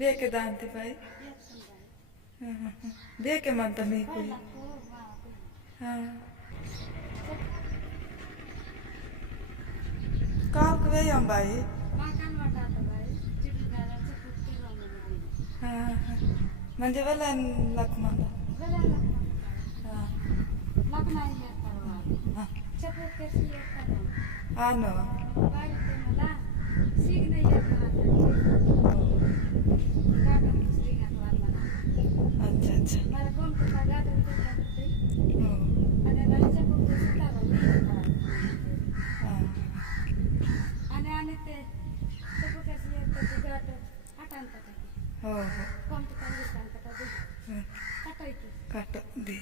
ಬೇಕೆ ದಾಂತಿ ಬಾಯಿ ಬೇಕೆ ಮಂತ ಮೀಕು ಕಾಲ್ಕು ವೇಯಂ ಬಾಯಿ म्हणजे वेला लक मंदा ano अच्छा अच्छा हो हो काट दे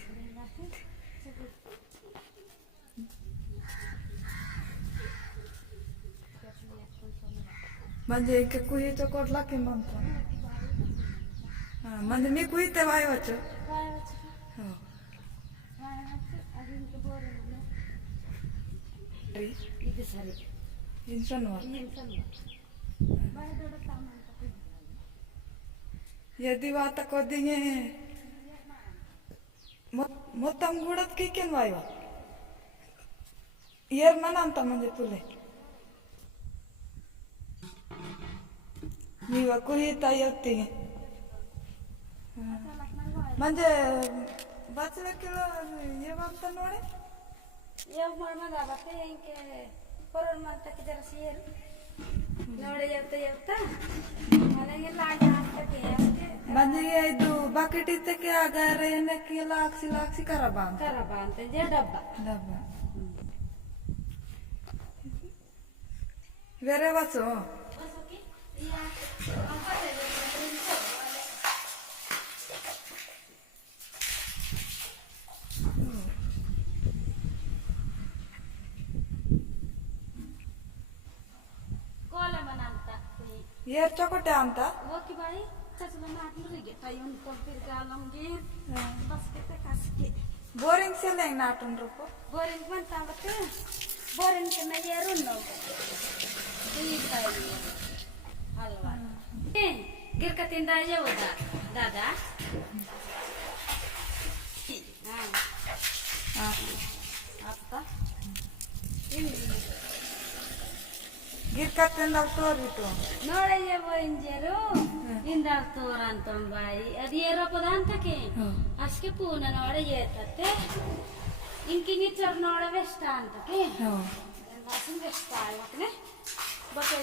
म्हणजे एक कुहीचं कोटला की म्हणतो म्हणजे मी कुहीते वायवाचं हो ಇದು ಸರಿ इन्सनवर यदि वाता को दिए मोत्तम गुडत किकेन वायवा येर मनांता म्हणजे तुले नीवा कुहीता येते म्हणजे बचला किलो ये बाबता नोडे ಯಾವ ಮಾಡ್ಮಗ ಬತ್ತೆ ಇಂಕೆ ಕೊರೋನಾ ಮಂತಕ್ಕೆ ಜರ ಸೇರ್ ನೋಡೆ ಯಾವತ್ತ ಮನೆಗೆಲ್ಲ ಆಟ ಆಗ್ತಕ್ಕೆ म्हणजे ಇದು ಬಕೆಟ್ ಇತ್ತಕ್ಕೆ ಅಗಾರೆ ಏನಕ್ಕೆ ಎಲ್ಲ ಹಾಕ್ಸಿ ಖರಾಬ ಅಂತ ಜೆ ಡಬ್ಬ ಬೇರೆ ವಾಸು येर चकोटे आमता ओके बाई चचला नाटलुगे टाइम कंपीर कालंगे बस के कासके बोरिंग से लेंग नाटन रुको बोरिंग बनता बते बोरिंग के मैं येरू नो ये ताई हलवा ए गिर का तिंदा ये होता दादा हां आपका ಗಿರ್ಕತ್ತಂದ ತೋರ್ಬಿಟ್ಟು ನೋಡಯ್ಯವ ಇಂಜರು ಇಂದಾರ್ ತೋರಂತಂ ಬಾಯಿ ಅದು ಏರೋಪದ ಅಂತಕ್ಕೆ ಅಷ್ಟಕ್ಕೆ ಪೂನ ನೋಡ ಏತತ್ತೆ ಇಂಕಿಂಗಿ ಚರ್ ನೋಡ ವೆಷ್ಟ ಅಂತಕ್ಕೆ ವಾಸಿನ್ ವೆಷ್ಟ ಆಯ್ತನೆ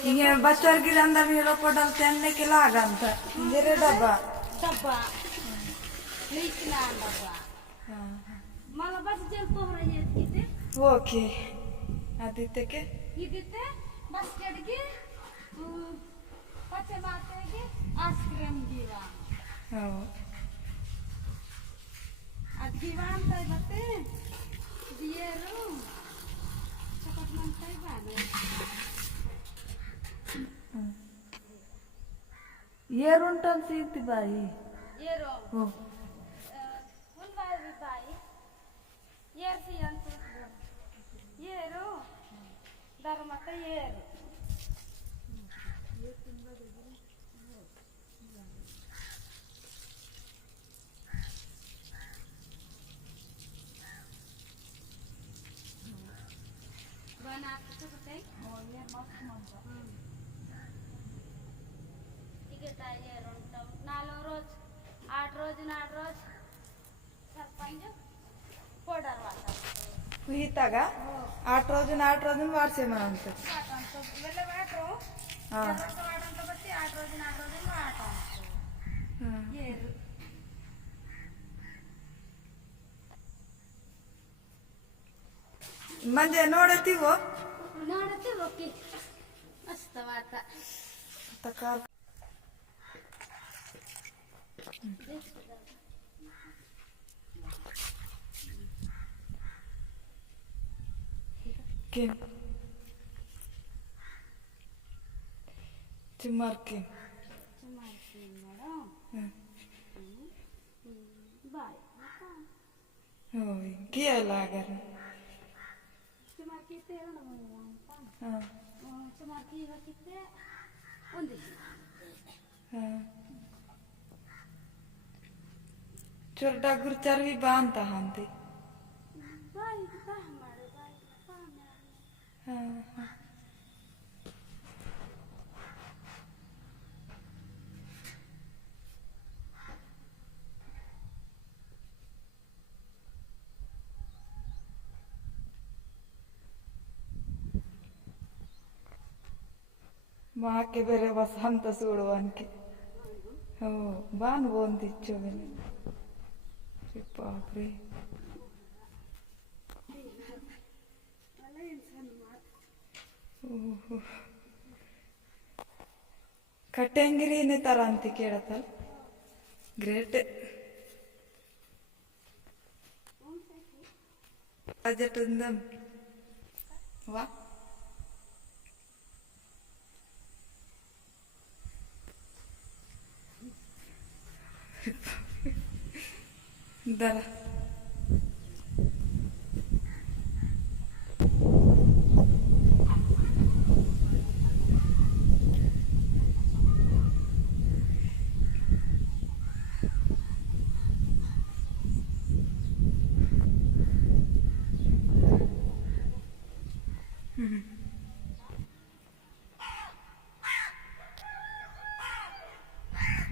ಹಿಂಗೆ ಬಚ್ಚರ್ ಗಿರಂದ ನೀರು ಕೊಡಲ್ ತೆನ್ನಕ್ಕೆ ಲಾಗಂತ ಬೇರೆ ಡಬ್ಬ ಲೀಕಿನ ಡಬ್ಬ ಮಲ ಬಸ್ ಜಲ್ ಪೋರ ಏತಿದೆ ಓಕೆ ಆದಿತ್ಯಕ್ಕೆ ಇದಿತ್ತೆ बस चढ़के पचे माते के आइसक्रीम दीवा आज दीवान तय बते दिए रो चकट मन तय बाने ये रुंटन सीती बाई ये रो हो उन बाई ये सी अंत ये रो धर्मते येरू बना के बते और ये मस्त मंगा इके ताये रोंट नालो रोज 8 रोज सरपंच पोडर वाटा कुहिताಗ 8 రోజున వార్సే మనంత వెళ్ళ వాటరు వాటంత బట్టి 8 రోజున వాట ఏరు म्हणजे ನೋಡತಿವೋ ಓಕೆ ಮಸ್ತ ವಾತ ತಕಾರ್ Kim? Cimarkin madam. Bye. Oh, kia lagar. Cimarkin te na mo. Cimarkin kita undi. छोटा गुर चरवी बांधता हंती बाई का हमारे बाई का पामे हाँ हाँ वहाँ के बेरे बस हम तो सूड़वन के हो बान बोन दिच्छो मैंने अरे बाप रे ओहो कटेंगिरी ने तरांती केड़तल ग्रेट बजट उंदम वाह दरा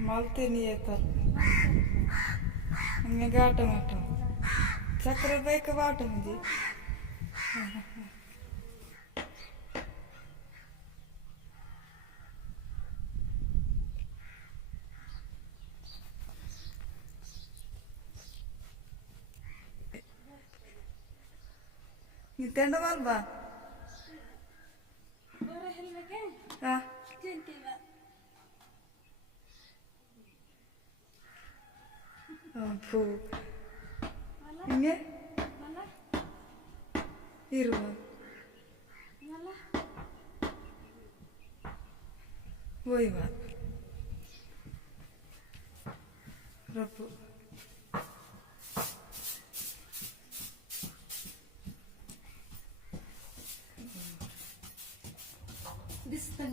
मालते नहीं है तर हमें गाट माटो चक्र बैक बाट मुझे ये टेंड माल बा और हेल के हाँ चिंती बा फू मला इंगे मला इरुवा मला वही बात रब्बू दिसतं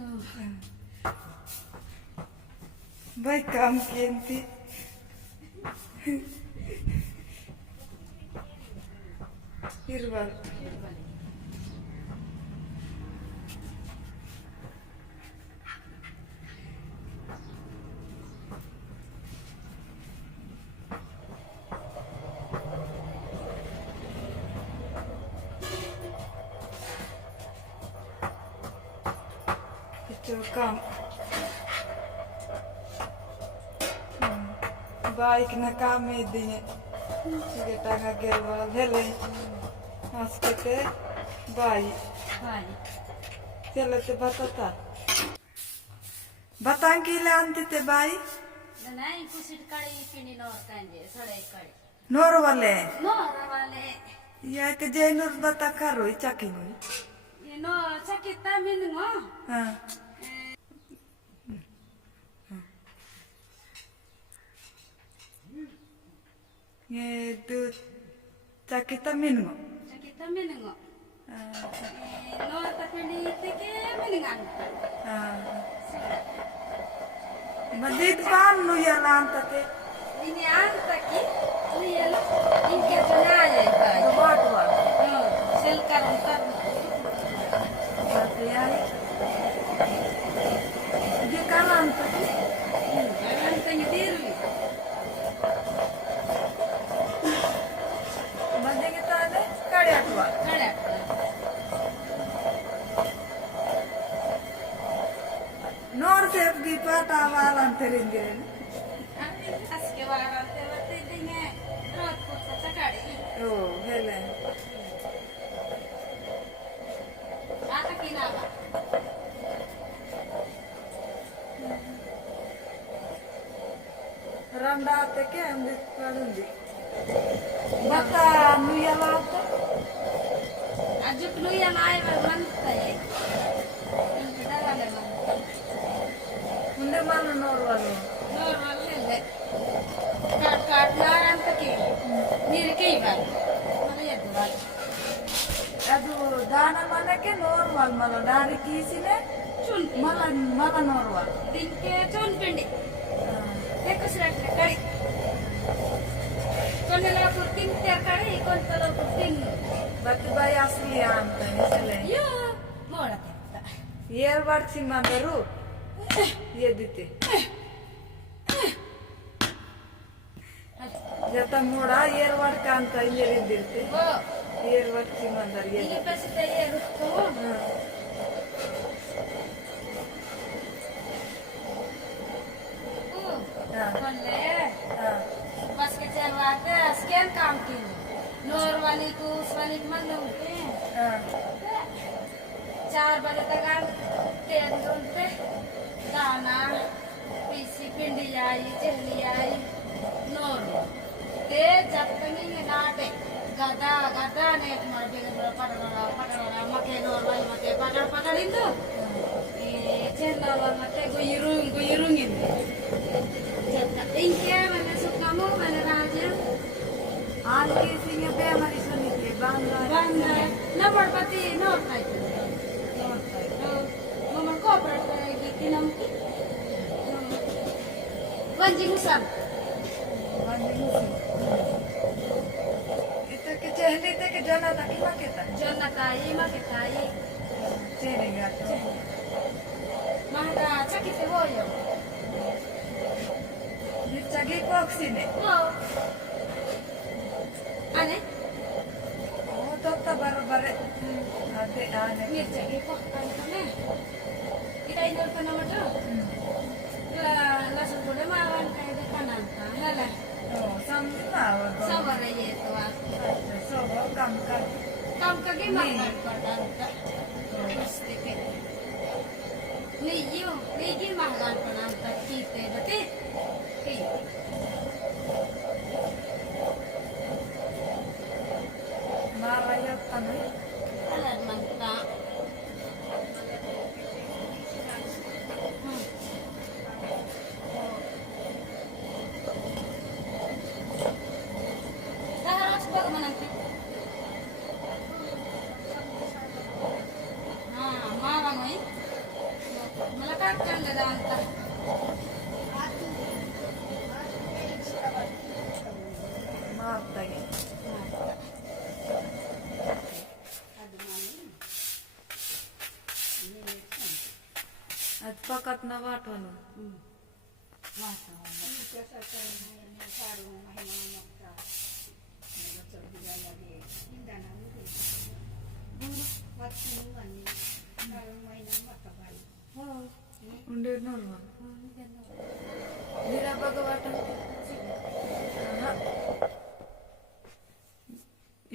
भाई काम किए थी इरुवा itu kam baik na kami dinge sige taka gelwal hele askete bai by chele te batata batang kile anti te bai नाही कुसिट काळी पिणी नवर कांजे सडे काळी nor wale नवर वाले ya ke jainur bata karo ichaki ni ये नो चकिता मिनगो ha ye du chakita mingo चकिता मिनगो नो ta पिणी तके मिनगान Madit pan nu yalan tate ini anta ki uyel inke tunaya bayi watwa sel karon tar tate ai di kalan tate anta ni dirli made kita ne kade atwa kada nor se di pata walan teringin aske waran te wate dinge rot putta sakadi oh hele ata kinaba randa teke andi padundi bata nu yalan ta ajuk nu ya mai mantai inke dalale man unde man nor walu normal le काट काट लारन तके निर्के इबाल मला येतो बाल ಅದು ದಾನ ಮಾಡಕ್ಕೆ ನೋರ್ವಲ್ ಮಲ ದಾರಿ ಕೀಸಿನೆ चुन ಮಲ ಮಲ ನೋರ್ವಲ್ दिनके चुन पिंडी एकच राखले कडी कोणतं तीन बत्ती बाई असली आमताने यो मोडत ಏರ್ ಬಾಡ್ಸಿ ಮಾತಾರು ಎದ್ದಿತ್ತೆ ಜತ ನೋಡ ಏರ್ ಬಾಡ್ಕ ಅಂತ ಇಲ್ಲಿರ್ದಿರ್ತೆ air ಬಾಡ್ಸಿ ಮಾತಾರು ini pasti saya rusko kolle pas kecewa ke sekian kamkin nur waliku swalik manung चार बजे तक तेल पे दाना पीसी पिंडी आई चहली आई नोर ते जब तक नाटे गदा गदा ने मर पे पकड़ा पकड़ा मके नोर वाली मके पकड़ पकड़िंदो ये चहला वाला मके गुयरुंग इंदे जब इनके मैंने सुकामो मैंने राजा आज किसी ने पे हमारी सुनी थी बांधा न पड़पति नोर type mama kopra lagi kinam wanji musam itu ke jahli te ke jana tak kita jana tai maketai ceri gato mahda chakite hoyo dicagi koksine oh ane oh totta bare ade ane mirchagi kokkan kame kita inor pa naman do langsung boleh mawan kayak depanan lala oh samna sabar aja itu so kam kagi makan padan ka mesti ke Ligi makan padan ka kita berarti marayat tanah alam mantap आज fakat na वाटवलं उंडे normal दिला बघ वाटत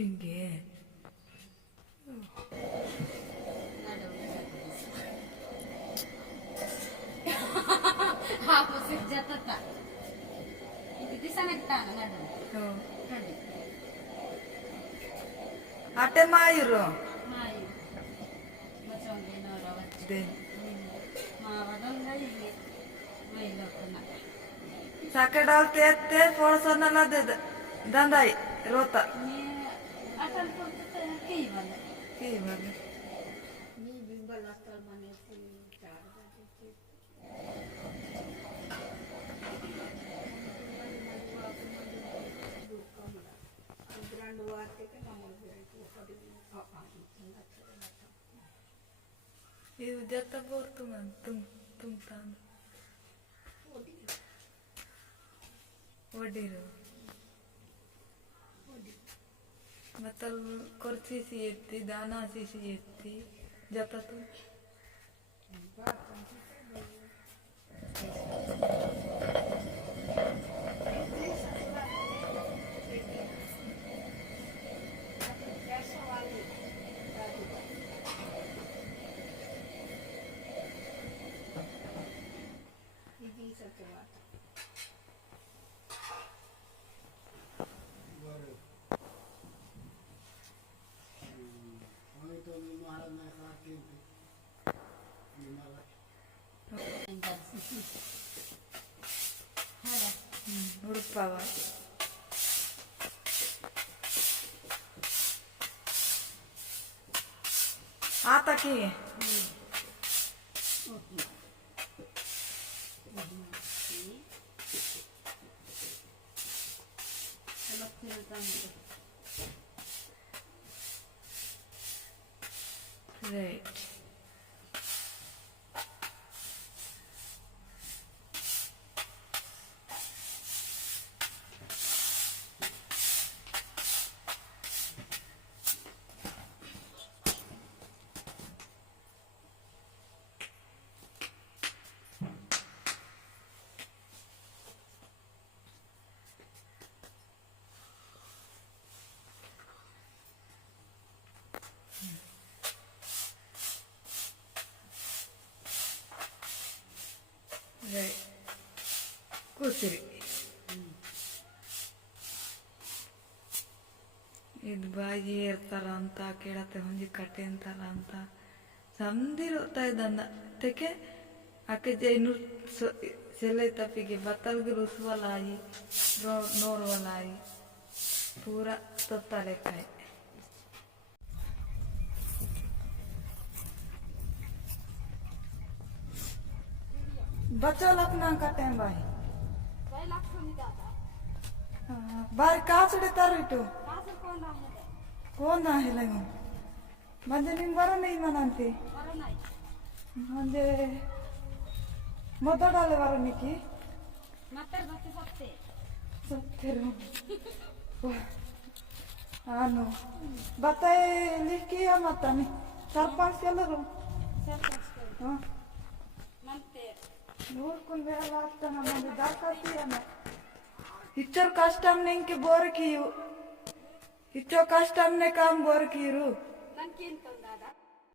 इंगे Pusik jatuh tak? Itu di sana kita nggak ada. आटे Miro Mayu, macam ini orang दे Mawadon nggak ini, mayu kena. साके डालते ते फोड़सोना ला दे दंदाई रोता Ini akan pun kita की बात Ini bimbel asal mana sih cara ये जाता बोर तुम तान ओडीरो मतलब कुर्सी सी येती दाना सी येती जाता तू उड़पावा आता की Kalau kita Right. Right. ಕೂಸಿರಿ ಇದು ಬಾಗಿ ಏರ್ತಾರ ಅಂತ ಕೇಳತ್ತೆ ಹೊಂಜಿ ಕಟ್ಟೆ ಅಂತಾರ ಅಂತ ಸಂದಿರುತ್ತಾ ಇದ್ದಂದ ತೆಕೆ ಅಕ್ಕೆ ಜೈನು ಸೆಲೆ ತಪ್ಪಿಗೆ ಬತ್ತಲ್ಗೆ ರುಸುವಲಾಯಿ ನೋರುವಲಾಯಿ ಪೂರ ತೊತ್ತಲೆಕಾಯಿ बच्चा लखना कटे भाई बारी कासुड़े तरिटु कौन आहे लगे म्हणजे निम बरं नाही म्हणते म्हणजे ಮೊದಲಾಳೆ ವರನಿಕ್ಕಿ ಸತ್ತರು ಆನು ಬತ್ತಾಯಿ ಲಿಕ್ಕಿಯ ಮತ್ತಾನೆ ಸರ್ಪಂಚ್ ಎಲ್ಲರು ನೋಡ್ಕೊಂಡು ಬೇಡ ಆಗ್ತಾನ ನಮಗೆ ದಾಖಾತಿಯನ್ನ ಇಚ್ಚೋ ಕಷ್ಟಮ್ನೆ ಇಂಕೆ ಬೋರಕಿಯು ಇಚ್ಚೋ ಕಷ್ಟಮ್ನೆ ಕಾಮ್ ಬೋರಕಿರು ನನ್ಗೇನ್ ತಂದಾದ